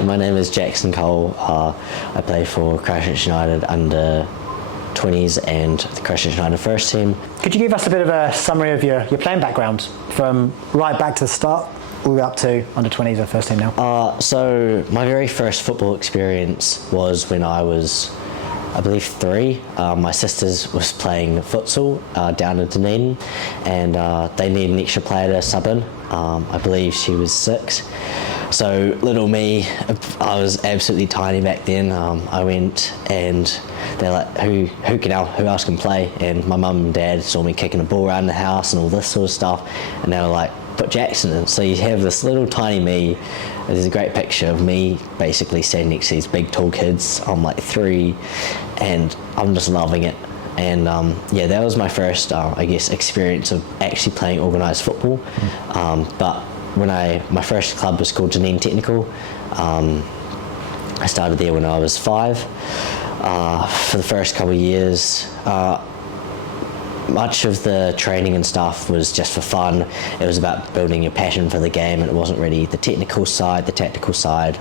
Yeah, my name is Jackson Cole. I play for Christchurch United under 20s and the Christchurch United first team. Could you give us a bit of a summary of your playing background from right back to the start all the way up to under 20s or first team now? So my very first football experience was when I was, I believe, 3. My sisters was playing futsal down in Dunedin, and they needed an extra player to sub in. I believe she was 6. So little me, I was absolutely tiny back then. I went and they're like, who else can play? And my mum and dad saw me kicking a ball around the house and all this sort of stuff, and they were like, put Jackson in. So you have this little tiny me. There's a great picture of me basically standing next to these big tall kids. I'm like 3 and I'm just loving it. And yeah, that was my first, I guess, experience of actually playing organised football. But my first club was called Dunedin Technical. I started there when I was 5. For the first couple of years, much of the training and stuff was just for fun. It was about building your passion for the game, and it wasn't really the technical side, the tactical side.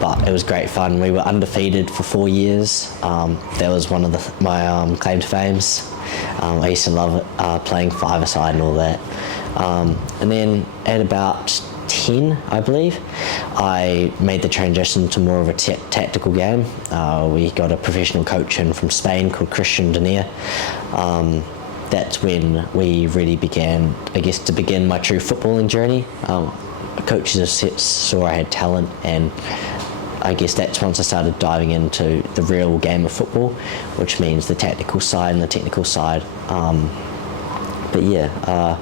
But it was great fun. We were undefeated for 4 years. That was one of my claim to fames. I used to love it, playing 5-a-side and all that. And then at about 10, I believe, I made the transition to more of a tactical game. We got a professional coach in from Spain called Christian Denier. That's when we really began, I guess, to begin my true footballing journey. Coaches saw I had talent, and I guess that's once I started diving into the real game of football, which means the tactical side and the technical side. But yeah,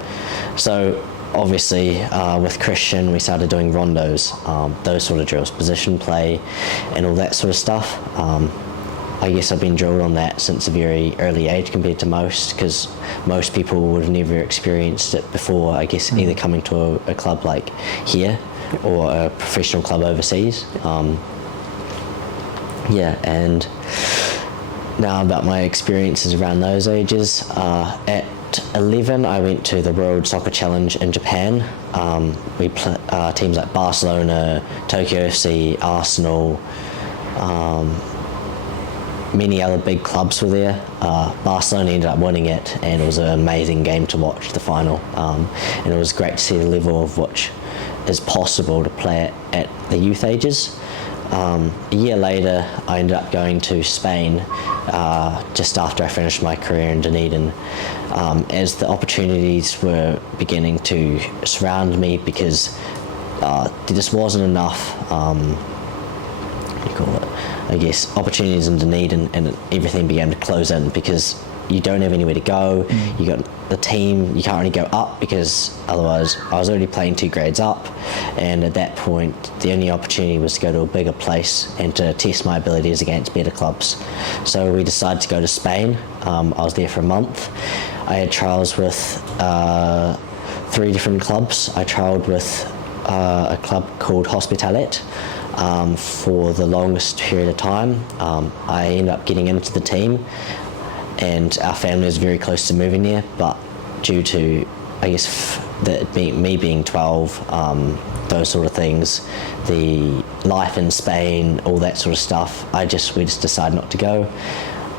so obviously with Christian we started doing rondos, those sort of drills, position play and all that sort of stuff. I guess I've been drilled on that since a very early age compared to most, because most people would have never experienced it before, I guess, either coming to a club like here or a professional club overseas. Yeah, and now about my experiences around those ages. At 11, I went to the World Soccer Challenge in Japan. We teams like Barcelona, Tokyo FC, Arsenal, many other big clubs were there. Barcelona ended up winning it, and it was an amazing game to watch, the final. And it was great to see the level of which is possible to play at the youth ages. A year later, I ended up going to Spain just after I finished my career in Dunedin, as the opportunities were beginning to surround me, because there just wasn't enough, I guess, opportunities in Dunedin, and everything began to close in because you don't have anywhere to go. You got the team, you can't really go up because otherwise I was already playing 2 grades up, and at that point the only opportunity was to go to a bigger place and to test my abilities against better clubs. So we decided to go to Spain. I was there for a month. I had trials with 3 different clubs. I trialled with a club called Hospitalet for the longest period of time. I ended up getting into the team, and our family was very close to moving there, but due to, I guess, me being 12, those sort of things, the life in Spain, all that sort of stuff, we just decided not to go.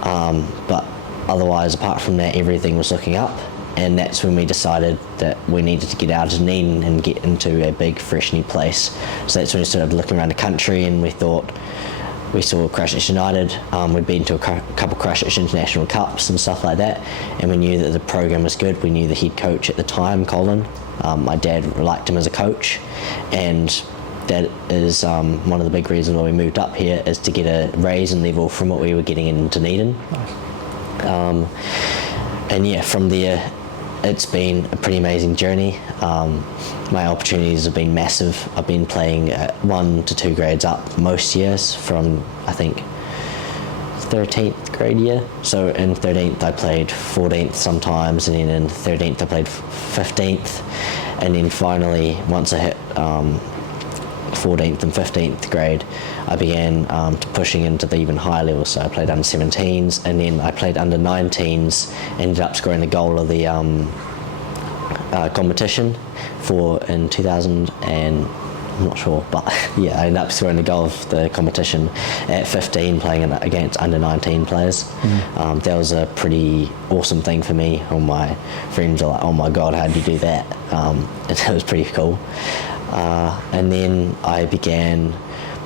But otherwise, apart from that, everything was looking up, and that's when we decided that we needed to get out of Dunedin and get into a big, fresh new place. So that's when we started looking around the country, and we saw Christchurch United. We'd been to a couple Christchurch International Cups and stuff like that, and we knew that the program was good. We knew the head coach at the time, Colin. My dad liked him as a coach, and that is one of the big reasons why we moved up here, is to get a raise in level from what we were getting in Dunedin. Nice. And yeah, from there it's been a pretty amazing journey. My opportunities have been massive. I've been playing 1 to 2 grades up most years from, I think, 13th grade year. So in 13th I played 14th sometimes, and then in 13th I played 15th, and then finally once I hit 14th and 15th grade, I began pushing into the even higher levels. So I played under 17s, and then I played under 19s, ended up scoring the goal of the competition in 2000 and I'm not sure, but yeah, I ended up scoring the goal of the competition at 15, playing against under 19 players. That was a pretty awesome thing for me. All my friends are like, "Oh my god, how did you do that?" It was pretty cool. And then I began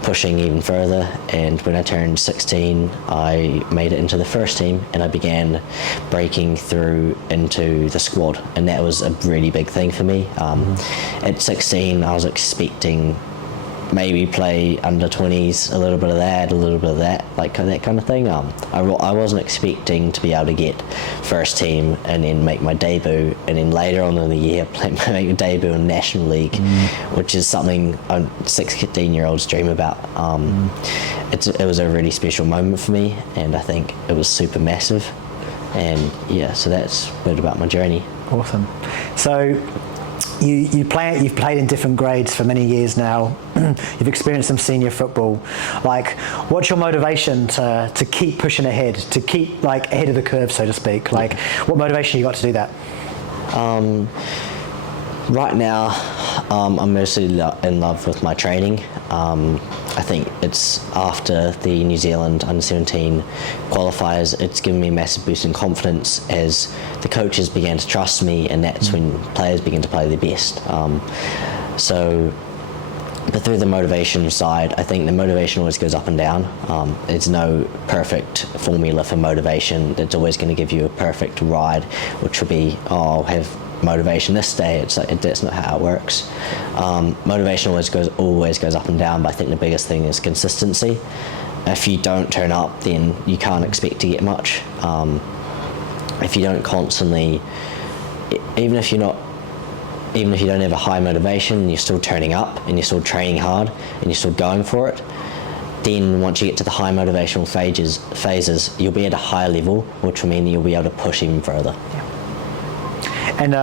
pushing even further, and when I turned 16 I made it into the first team, and I began breaking through into the squad, and that was a really big thing for me. At 16 I was expecting maybe play under 20s, a little bit of that, like that kind of thing. I wasn't expecting to be able to get first team and then make my debut, and then later on in the year make a debut in National League, which is something 16-year-olds dream about. It was a really special moment for me, and I think it was super massive. And yeah, so that's a bit about my journey. Awesome. So you've played in different grades for many years now. You've experienced some senior football. Like, what's your motivation to keep pushing ahead, to keep like ahead of the curve, so to speak? Like, what motivation you got to do that? Right now, I'm mostly in love with my training. I think it's after the New Zealand under-17 qualifiers, it's given me a massive boost in confidence as the coaches began to trust me, and that's when players begin to play their best. But through the motivation side, I think the motivation always goes up and down. There's no perfect formula for motivation. It's always going to give you a perfect ride, which will be, I'll have motivation this day. It's like, that's not how it works. Motivation always goes up and down, but I think the biggest thing is consistency. If you don't turn up, then you can't expect to get much. If you don't constantly, even if you don't have a high motivation, you're still turning up and you're still training hard and you're still going for it, then once you get to the high motivational phases, you'll be at a higher level, which will mean that you'll be able to push even further. And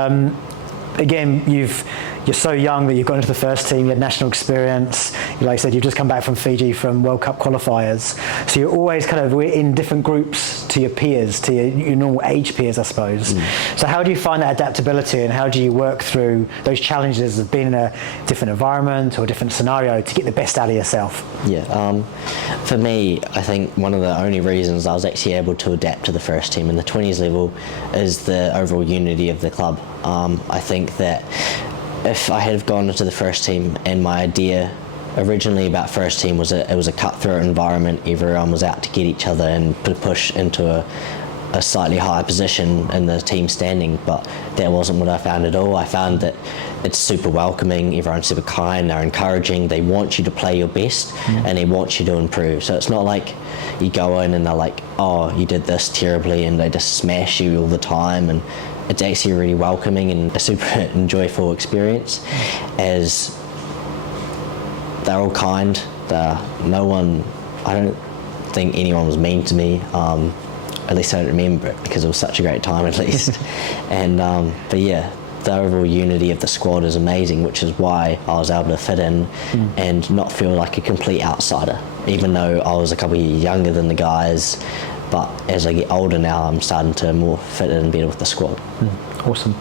again, you're so young that you've got into the first team, you had national experience. Like I said, you've just come back from Fiji from World Cup qualifiers. So you're always kind of in different groups to your peers, to your normal age peers, I suppose. So how do you find that adaptability, and how do you work through those challenges of being in a different environment or a different scenario to get the best out of yourself? Yeah, for me, I think one of the only reasons I was actually able to adapt to the first team in the 20s level is the overall unity of the club. I think that if I had gone into the first team, and my idea originally about first team was it was a cutthroat environment, everyone was out to get each other and push into a slightly higher position in the team standing, but that wasn't what I found at all. I found that it's super welcoming, everyone's super kind, they're encouraging, they want you to play your best, and they want you to improve. So it's not like you go in and they're like, oh, you did this terribly, and they just smash you all the time. And it's actually really welcoming and a super enjoyable experience, as they're all kind. I don't think anyone was mean to me. At least I don't remember it, because it was such a great time at least. And but yeah, the overall unity of the squad is amazing, which is why I was able to fit in and not feel like a complete outsider, even though I was a couple of years younger than the guys. But as I get older now, I'm starting to more fit in better with the squad. Awesome.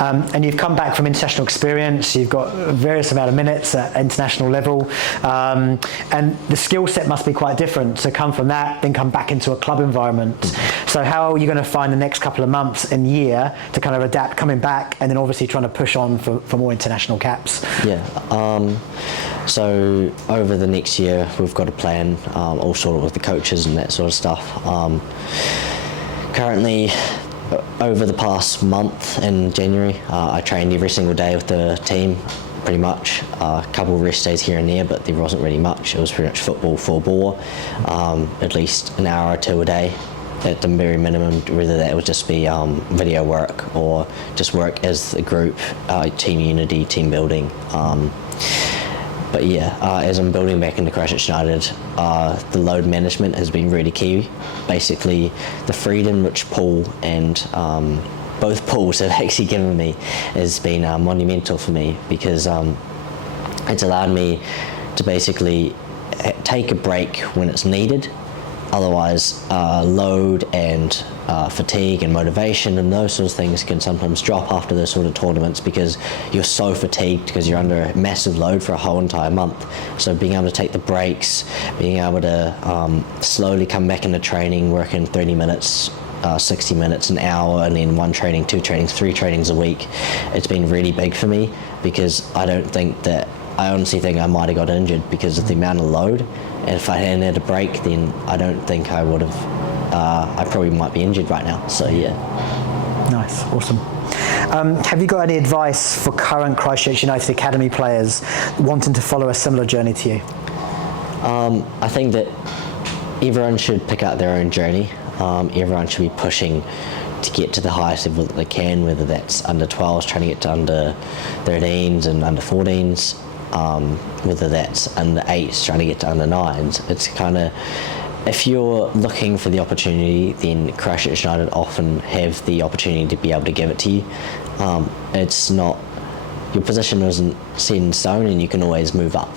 And you've come back from international experience, you've got a various amount of minutes at international level, and the skill set must be quite different to come from that, then come back into a club environment. So how are you going to find the next couple of months and year to kind of adapt coming back, and then obviously trying to push on for more international caps? Yeah, so over the next year we've got a plan, all sorted with the coaches and that sort of stuff. Currently, over the past month in January, I trained every single day with the team, pretty much. A couple of rest days here and there, but there wasn't really much. It was pretty much football full bore, at least an hour or two a day at the very minimum, whether that would just be video work or just work as a group, team unity, team building. But yeah, as I'm building back into Christchurch United, the load management has been really key. Basically, the freedom which Paul and both Pauls have actually given me has been monumental for me, because it's allowed me to basically take a break when it's needed, otherwise, load and fatigue and motivation and those sorts of things can sometimes drop after those sort of tournaments because you're so fatigued because you're under a massive load for a whole entire month. So being able to take the breaks, being able to slowly come back into training, working 30 minutes, 60 minutes, an hour, and then 1 training, 2 trainings, 3 trainings a week, it's been really big for me because I honestly think I might have got injured because of the amount of load. And if I hadn't had a break, then I don't think I would have. I probably might be injured right now. So yeah. Nice, awesome. Have you got any advice for current Christchurch United Academy players wanting to follow a similar journey to you? I think that everyone should pick out their own journey. Everyone should be pushing to get to the highest level that they can, whether that's under 12s, trying to get to under 13s and under 14s, whether that's under 8s, trying to get to under 9s. It's kind of, if you're looking for the opportunity, then Christchurch United often have the opportunity to be able to give it to you. It's not, your position isn't set in stone and you can always move up.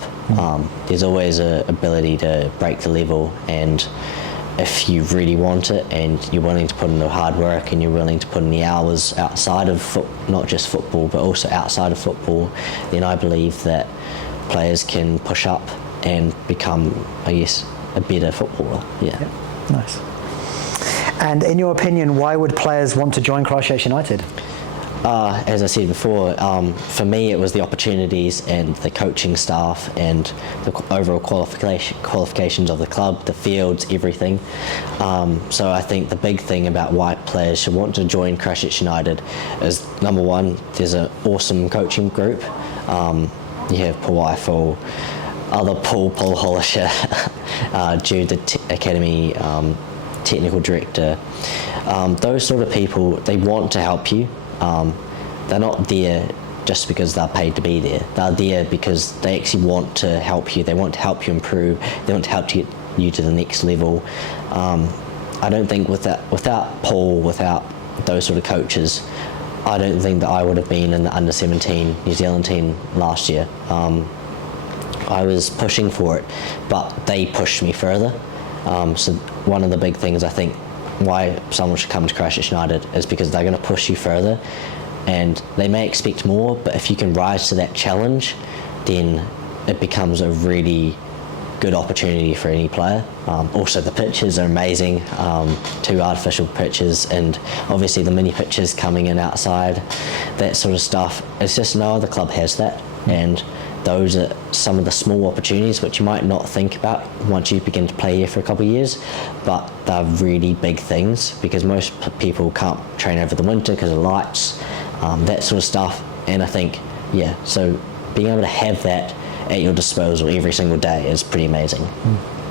There's always an ability to break the level, and if you really want it and you're willing to put in the hard work and you're willing to put in the hours outside of not just football but also outside of football, then I believe that players can push up and become, I guess, a better footballer. Yeah. Nice. And in your opinion, why would players want to join Christchurch United? As I said before, for me it was the opportunities and the coaching staff and the overall qualifications of the club, the fields, everything. So I think the big thing about why players should want to join Christchurch United is, number one, there's an awesome coaching group. You have Paul Eiffel, other Paul Hollisher, Jude, the Academy technical director. Those sort of people, they want to help you. They're not there just because they're paid to be there. They're there because they actually want to help you. They want to help you improve. They want to help you get you to the next level. I don't think without Paul, without those sort of coaches, I don't think that I would have been in the under 17 New Zealand team last year. I was pushing for it, but they pushed me further. So one of the big things I think why someone should come to Christchurch United is because they're going to push you further, and they may expect more, but if you can rise to that challenge, then it becomes a really good opportunity for any player. Also the pitches are amazing, 2 artificial pitches, and obviously the mini pitches coming in outside, that sort of stuff. It's just no other club has that, and those are some of the small opportunities which you might not think about once you begin to play here for a couple of years, but they're really big things because most people can't train over the winter because of lights, that sort of stuff. And I think, so being able to have that at your disposal every single day is pretty amazing.